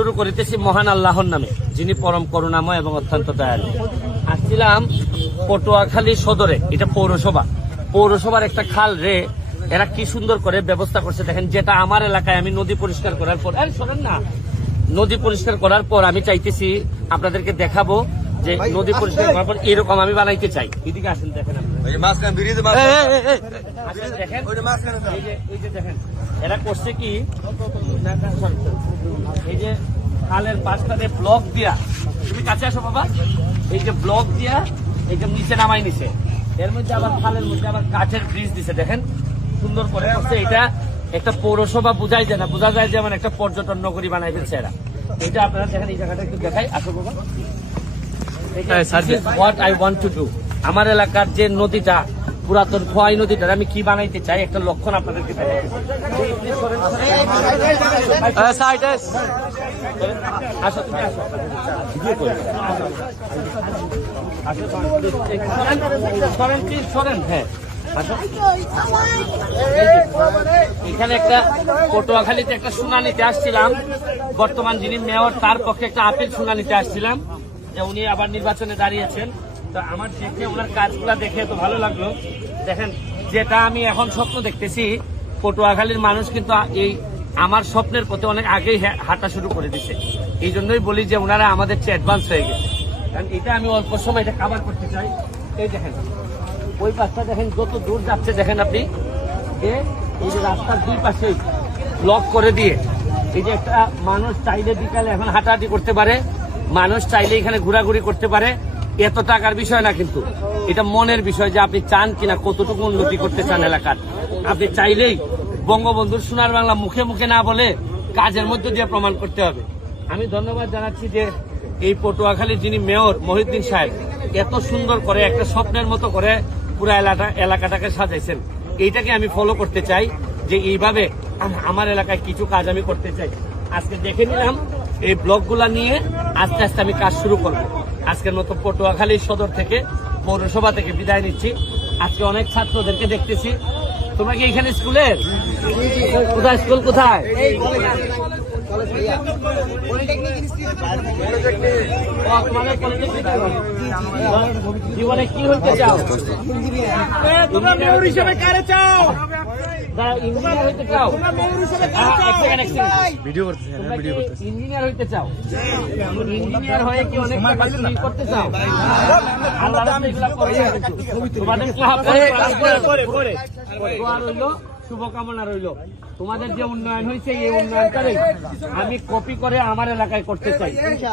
শুরু করিতেছি মহান আল্লাহর নামে, যিনি পরম করুণাময় এবং অত্যন্ত দয়ালু। আসছিলাম পটুয়াখালী সদরে, এটা পৌরসভার একটা খাল রে, এরা কি সুন্দর করে ব্যবস্থা করছে দেখেন। যেটা আমার এলাকায় আমি নদী পরিষ্কার করার পর, নদী পরিষ্কার করার পর আমি চাইতেছি আপনাদেরকে দেখাবো যে নদী পরিষ্কার করার পর এরকম আমি বানাইতে চাই। এদিকে আসেন, দেখেন দেখেন এরা করছে কি, এই যে খালের পাশটাতে ব্লক দিয়া, তুমি কাছে আসো বাবা, এই যে ব্লক দিয়া এই যে নিচে নামাই নিছে, এর মধ্যে আবার খালের মধ্যে আবার কাঠের ব্রিজ দিছে, দেখেন সুন্দর করে করছে। এটা একটা পৌরসভা বোঝা যায় যেমন একটা পর্যটন নগরী বানাই ফেলছে এরা। এটা আপনারা দেখেন, এই জায়গাটা একটু দেখাই, আসো বাবা। What I want to do, আমার এলাকার যে নদীটা, পুরাতন খোয়াই নদীটা আমি কি বানাইতে চাই, একটা লক্ষণ আপনাদেরকে দেখাই। আসো তুমি আসো, হ্যাঁ এখানে একটা পটুয়াখালীতে একটা শুনানিতে আসছিলাম, বর্তমান যিনি মেয়র তার পক্ষে একটা আপিল শুনানিতে আসছিলাম, যে উনি আবার নির্বাচনে দাঁড়িয়েছেন। তো আমার দেখে ওনার কাজগুলা দেখে তো ভালো লাগলো। দেখেন যেটা আমি এখন স্বপ্ন দেখতেছি, পটুয়াখালীর মানুষ কিন্তু এই আমার স্বপ্নের পথে অনেক আগেই হাঁটা শুরু করে দিছে। এই জন্যই বলি যে ওনারা আমাদের চেয়ে অ্যাডভান্স হয়ে গেছে, কারণ এটা আমি অল্প সময় এটা কাভার করতে চাই। এই দেখেন ওই পাশটা দেখেন যত দূর যাচ্ছে, দেখেন আপনি যে এই যে রাস্তার দুই পাশে ব্লক করে দিয়ে, এই যে একটা মানুষ চাইলে বিকালে এখন হাঁটাহাঁটি করতে পারে, মানুষ চাইলে এখানে ঘোরাঘুরি করতে পারে। এত টাকার বিষয় না, কিন্তু এটা মনের বিষয়, যে আপনি চান কিনা, কতটুকু উন্নতি করতে চান এলাকার। আপনি চাইলেই বঙ্গবন্ধুর সোনার বাংলা মুখে মুখে না বলে কাজের মধ্যে দিয়ে প্রমাণ করতে হবে। আমি ধন্যবাদ জানাচ্ছি যে এই পটুয়াখালীর যিনি মেয়র মহিউদ্দিন সাহেব এত সুন্দর করে একটা স্বপ্নের মতো করে পুরো এলাকাটাকে সাজাইছেন। এইটাকে আমি ফলো করতে চাই, যে এইভাবে আমার এলাকায় কিছু কাজ আমি করতে চাই। আজকে দেখে নিলাম এই ব্লকগুলা নিয়ে আস্তে আস্তে আমি কাজ শুরু করব। আজকের মতো পটুয়াখালী সদর থেকে, পৌরসভা থেকে বিদায় নিচ্ছি। আজকে অনেক ছাত্রদেরকে দেখতেছি। তোমরা কি এখানে স্কুলের? কোথায় স্কুল, কোথায়? জীবনে কি হইতে চাও? তোমরা মেয়র হিসেবে কারে চাও? ইঞ্জিনিয়ার হইতে চাও? ইঞ্জিনিয়ার হইতে চাও? ইঞ্জিনিয়ার হয়ে কি অনেক টাকা চুরি করতে চাও? আল্লাহ তোমাদের শুভকামনা রইল। তোমাদের যে উন্নয়ন হয়েছে, এই উন্নয়নটাই আমি কপি করে আমার এলাকায় করতে চাই।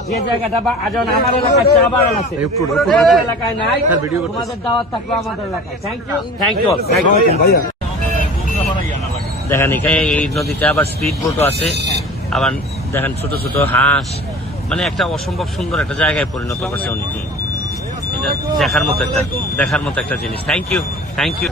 যে জায়গাটা বা আজ আমার এলাকায় চা বাগান আছে, তোমাদের এলাকায় নাই, তোমাদের দাওয়াত থাকবে আমাদের এলাকায়। Thank you. দেখেন এখানে এই নদীতে আবার স্পিড বোটও আছে, আবার দেখেন ছোট ছোট হাঁস, মানে একটা অসম্ভব সুন্দর একটা জায়গায় পরিণত করছে উনি। এটা দেখার মতো একটা জিনিস। Thank you.